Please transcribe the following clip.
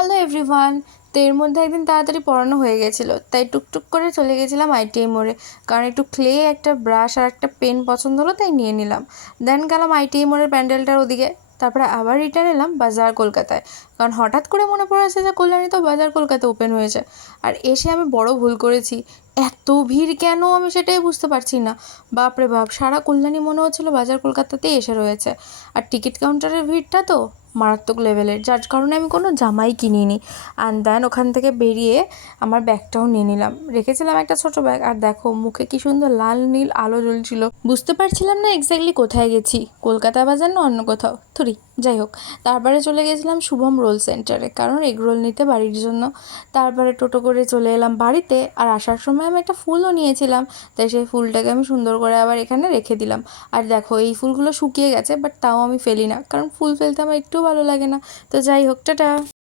Hello everyone. তো এর মধ্যে একদিন তাড়াতাড়ি পড়ানো হয়ে গেছিলো, তাই টুকটুক করে চলে গেছিলাম আইটিআই মোড়ে। কারণ একটু ক্লে, একটা ব্রাশ আর একটা পেন পছন্দ হলো, তাই নিয়ে নিলাম। দেন গেলাম আইটিআই মোড়ের প্যান্ডেলটার ওদিকে। তারপরে আবার রিটার্ন এলাম বাজার কলকাতায়, কারণ হঠাৎ করে মনে পড়েছে যে কল্যাণী তো বাজার কলকাতা ওপেন হয়েছে। আর এসে আমি বড় ভুল করেছি। এত ভিড় কেন, আমি সেটাই বুঝতে পারছি না। বাপরে বাপ, সারা কল্যাণী মনে হচ্ছিলো বাজার কলকাতাতেই এসে রয়েছে। আর টিকিট কাউন্টারের ভিড়টা তো মারাত্মক লেভেলের, যার কারণে আমি কোনো জামাই কিনিনি। অ্যান্ড দেন ওখান থেকে বেরিয়ে আমার ব্যাগটাও নিয়ে নিলাম। রেখেছিলাম একটা ছোট ব্যাগ, আর দেখো মুখে কি সুন্দর লাল নীল আলো জ্বলছিল। বুঝতে পারছিলাম না এক্স্যাক্টলি কোথায় গেছি, কলকাতা বাজার না অন্য কোথাও, থুরি। যাই হোক, তারপরে চলে গেছিলাম শুভম রোল সেন্টারে, কারণ এগ রোল নিতে বাড়ির জন্য। তারপরে টোটো করে চলে এলাম বাড়িতে, আর আসার সময় আমি একটা ফুলও নিয়েছিলাম। তাই সেই ফুলটাকে আমি সুন্দর করে আবার এখানে রেখে দিলাম। আর দেখো এই ফুলগুলো শুকিয়ে গেছে, বাট তাও আমি ফেলি না, কারণ ফুল ফেলতে আমার একটুও ভালো লাগে না। তো যাই হোক, টাটা।